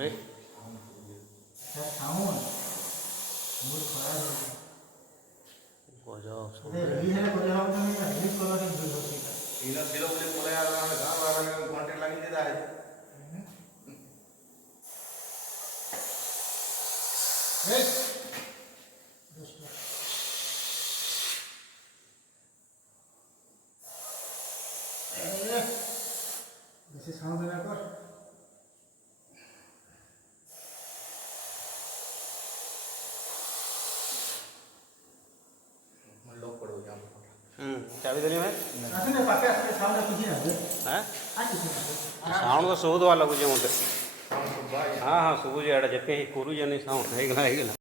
ବାପରେ बेसी साउंड देना कर चाबी देनी भाई आसने पाके आसने साउंड किछि ना हैं आछि साउंड तो सुबुधवा लगुचे मते हाँ हाँ शुभुचे एटा जेते करूचे नहीं साउंड है